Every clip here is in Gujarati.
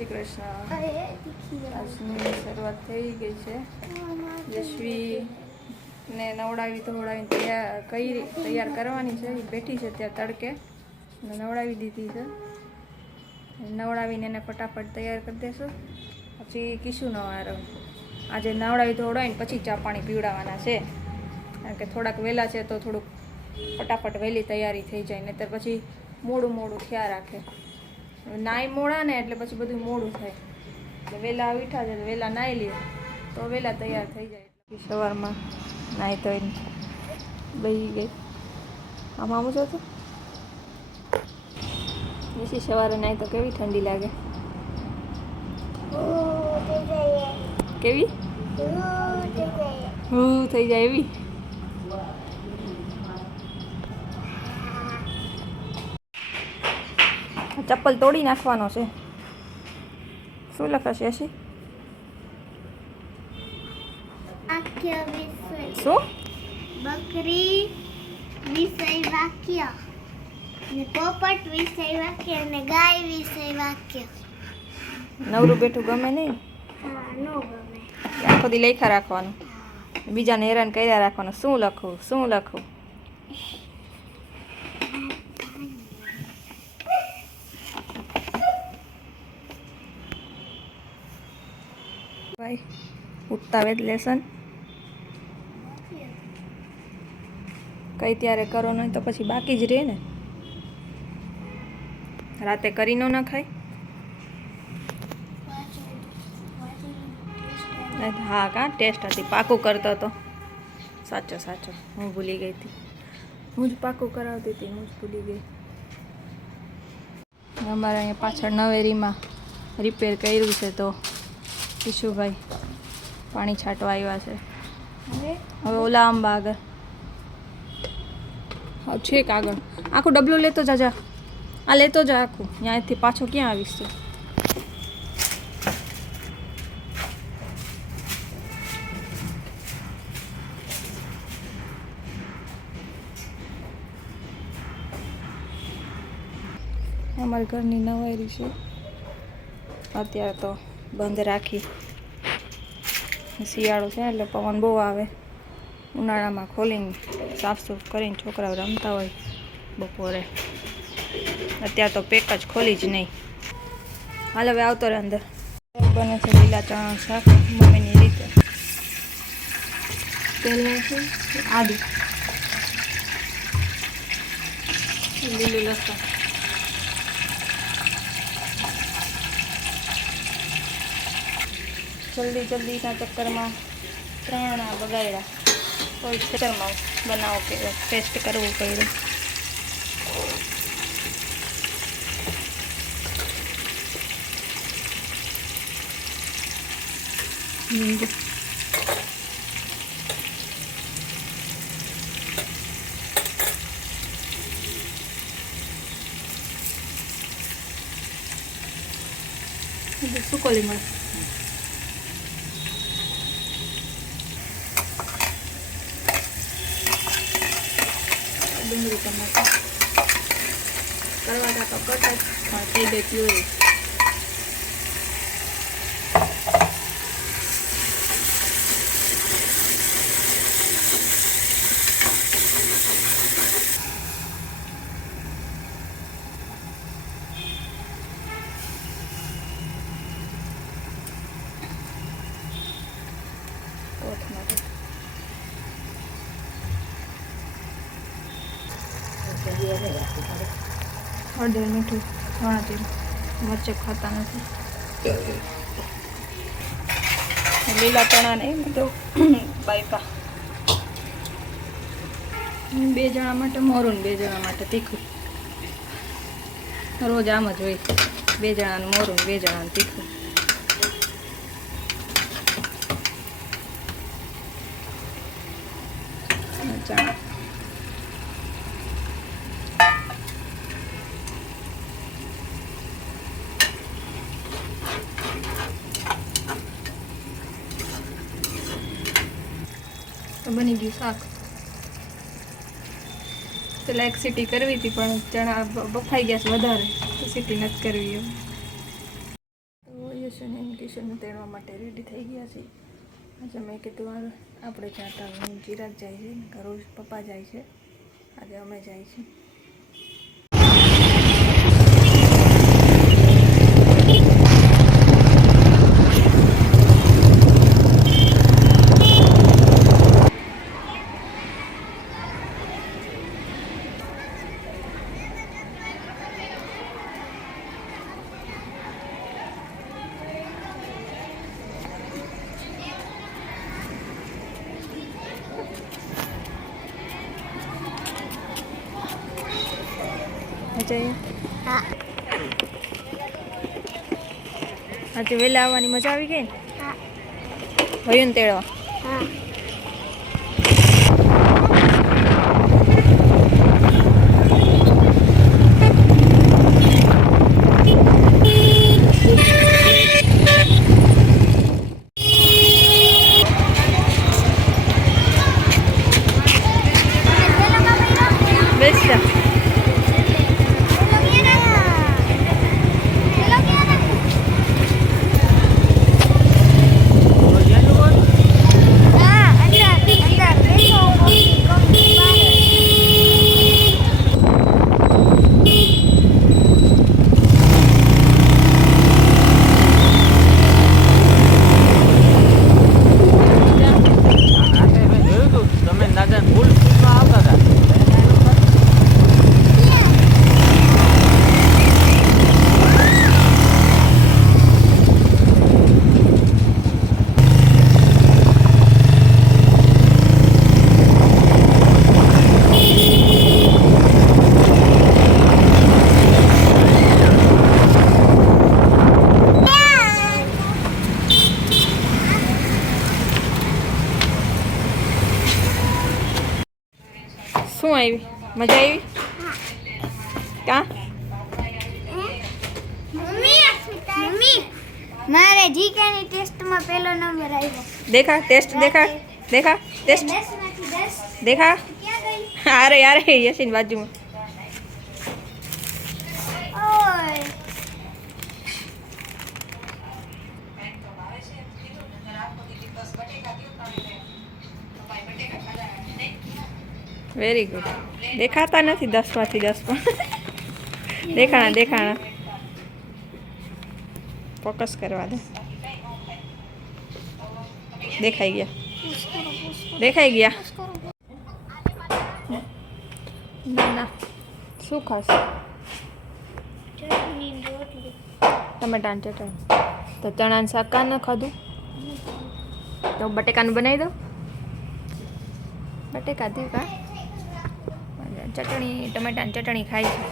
શ્રી કૃષ્ણ. આજની શરૂઆત થઈ ગઈ છે. યશ્વીને નવડાવી ધોવડાવીને તૈયાર કરવાની છે. એ બેઠી છે ત્યાં તડકે, નવડાવી દીધી છે. નવડાવીને એને ફટાફટ તૈયાર કરી દેશું. પછી કિશુનો વારો. આજે નવડાવી ધોવડાવીને પછી ચા પાણી પીવડાવવાના છે, કારણ કે થોડાક વહેલા છે તો થોડુંક ફટાફટ વહેલી તૈયારી થઈ જાય, નહીંતર પછી મોડું થયા રાખે. નાઈ મોડા ને એટલે પછી બધું મોડું થાય. એટલે વહેલા ઉઠ્યા છે, વહેલા નાહી લઈએ તો વહેલા તૈયાર થઈ જાય. સવારમાં નાહી ધોઈને બેસી ગઈ. આમ આમ જો તો પછી સવારે નાહી તો કેવી ઠંડી લાગે. કેવી થઈ જાય એવી. ચપ્પલ તોડી નાખવાનો છે. શું લખાશે યશી? શું? બકરી વિષય વાક્ય, ને પોપટ વિષય વાક્ય, ને ગાય વિષય વાક્ય. નવરું બેઠું ગમે નહીં? નો ગમે. આખો દી લેખા રાખવાનું, બીજાને હેરાન કર્યા રાખવાનું. શું લખવું? ભાઈ ઉઠતા વેદ લેસન કઈ ત્યારે કરો નહીં તો પછી બાકી જ રહે ને. રાતે કરી ન ખાય. હા કાં ટેસ્ટ હતી, પાકું કરતો હતો. સાચો હું ભૂલી ગઈ હતી. હું જ પાકું કરાવતી હતી, હું જ ભૂલી ગઈ. અમારે અહીંયા પાછળ નવેરીમાં રિપેર કર્યું છે તો કિશુભાઈ પાણી છાંટવા આવ્યા છે. હવે ઓલા આંબા આગળ છેક આગળ આખું ડબલું લેતો જા. આ લેતો જા આખું. ત્યાંથી પાછો ક્યાં આવીશ તું? અમારા ઘરની નવાયરી છે. અત્યારે તો બંધ રાખી. શિયાળો છે એટલે પવન બહુ આવે. ઉનાળામાં ખોલીને સાફ સૂફ કરીને છોકરાઓ રમતા હોય બપોરે. અત્યારે તો પેક જ ખોલી જ નહીં. હાલ હવે આવતો રહે અંદર. બને છે લીલા ચણા શાક મમ્મીની રીતે. તેલ નાખી આદુ, લીલું લસણ, જલ્દીના ચક્કરમાં 3 બગાડ્યા. કોઈ ખેતરમાં બનાવો કે ટેસ્ટ કરવું પડ્યું. સુકોલી મળે. ડુંગળી ટમાટર કરવા ટાકા કટાય થઈ ગઈ પ્યુરી. હળદર મીઠું ધાણા તેલ મરચાં ખાતા નથી. લીલા ચણા ને બધું બાયપા. 2 જણા માટે મોરું ને 2 જણા માટે તીખું. રોજ આમ જ હોય. 2 જણાનું મોરું 2 જણાનું તીખું. ચણા બની ગયું શાક. પેલા એક સીટી કરવી હતી પણ ચણા બફાઈ ગયા છે વધારે, તો સીટી નથી કરવી. કિશન એમ કિશનને તેડવા માટે રેડી થઈ ગયા છે. આજે મેં કીધું હાલ આપણે જાતા હું ચિરાગ જાય છે ને રોજ પપ્પા જાય છે, આજે અમે જાય છે. જઈએ. હા આજે વહેલા આવવાની મજા આવી ગઈ ને હા ભયુંને તેડવા. હા બેસ જા. શું આવી? મજા આવી? કા મમ્મી મારે જીકેની ટેસ્ટમાં પહેલો નંબર આવ્યો. દેખા ટેસ્ટ દેખાડ. દેખા ટેસ્ટ 10 માંથી 10 દેખા. ક્યાં ગઈ? અરે યાર યશીન બાજુમાં. ઓય વેરી ગુડ. દેખાતા નથી 10 માંથી 10 પણ દેખાણા દેખાણા. ફોકસ કરવા દે. દેખાઈ ગયા દેખાઈ ગયા. ના ના શું ખાશે? ચટણી ને રોટલી. ટમેટાની ચટણી. તો ચણાનું શાક કાં ન ખાધું તો બટેકાનું બનાવી દો. બટેકા દે કા ચટણી ટમેટાની ચટણી ખાય છે.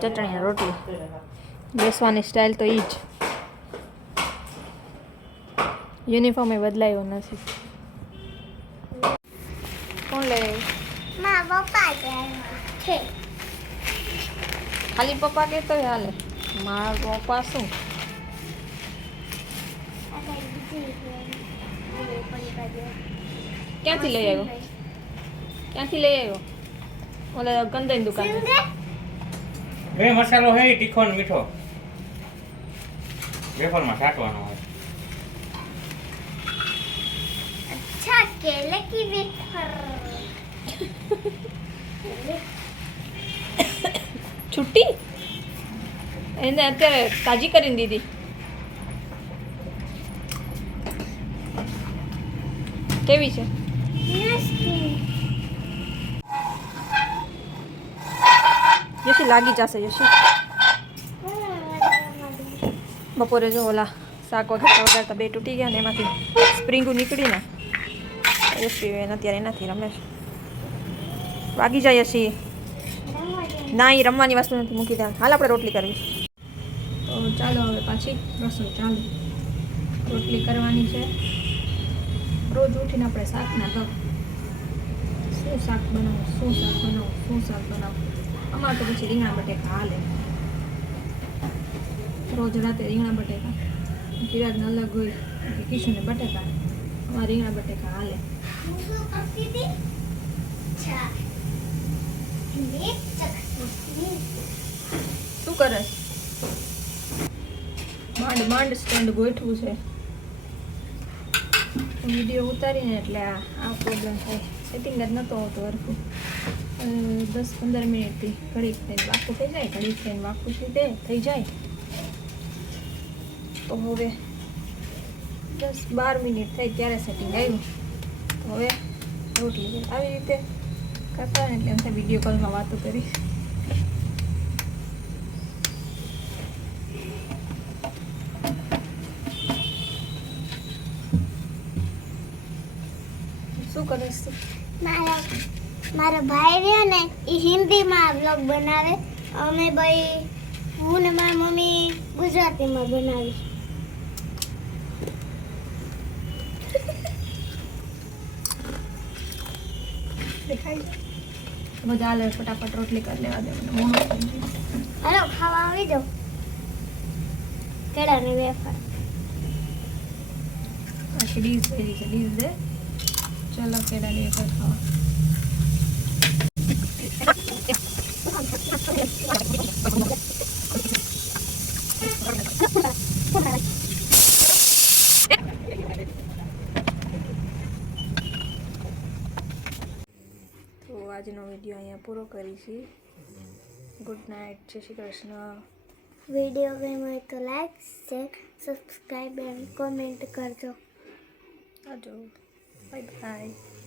ચટણી રોટલી બેસવાની સ્ટાઇલ તો એ જ. યુનિફોર્મ એ બદલાયો નથી. કોણ લઈ આવ્યું? મારા પપ્પા જાય છે. ખાલી પપ્પા કહેતો હોય હાલે. મારા પપ્પા શું ક્યાંથી લઈ આવ્યો? ક્યાંથી લઈ આવ્યો? ઓલા ગંદાની દુકાન. બે મસાલો હે તીખો ને મીઠો વેફરમાં છાંટવાનો હોય. અચ્છા કેલે કી વેફર. છુટ્ટી એને અત્યારે તાજી કરીને દીધી. કેવી છે? યશી લાગી જશે. યશી બપોરે જો ઓલા શાક વગાડતા બે તૂટી ગયા ને એમાંથી સ્પ્રિંગું નીકળીને યશી એને અત્યારે એનાથી રમે છે. વાગી જાય યશી. ના એ રમવાની વસ્તુ નથી, મૂકી દે. હાલ આપણે રોટલી કરવી. તો ચાલો હવે પાછી રસોઈ ચાલુ. રોટલી કરવાની છે. રોજ ઉઠીને આપણે શાકના તો શું શાક બનાવું શું શાક બનાવું શું શાક બનાવું. અમારે તો પછી રીંગણા બટેકા હાલે. રોજ રાતે રીંગણા બટેકા. ચિરાગને અલગ હોય કે કિશુને બટેકા. અમારે રીંગણા બટેકા હાલે. શું કરે? માંડ સ્ટેન્ડ ગોઠવું છે. વિડીયો ઉતારીને એટલે આ પ્રોબ્લેમ થાય. સેટિંગ જ નહોતો આવતો હરખું. 10-15 મિનિટથી ઘડીક થઈને વાકું થઈ જાય, ઘડીક થઈને વાકું થઈ જાય. તો હવે 10-12 મિનિટ થઈ ત્યારે સેટિંગ આવ્યું. તો હવે રોટલી આવી રીતે કરતા હોય એટલે એમ થાય વિડીયો કોલમાં વાતો કરી. શું કરે છે? મારો ભાઈ રહ્યો ને એ હિન્દીમાં બ્લોગ બનાવે, અમે ભાઈ હું ને મારી મમ્મી ગુજરાતીમાં બનાવી. દેખાય છે બધા હાલે ફટાફટ રોટલી કરી લેવા દે. મને મોડું થઈ ગયું. હાલો ખાવા આવી જાઓ. કેળાની વેફર. આખી ડીશ ભરી છે. ડીશ દે. ચાલો કેળાની વેફર ખાવા. તો આજનો વિડીયો અહીંયા પૂરો કરીશી. Good night. જય શ્રી કૃષ્ણ. વિડીયો ગમ્યો હોય તો લાઈક, શેર, સબસ્ક્રાઈબ અને કોમેન્ટ કરજો. આવજો. Bye bye.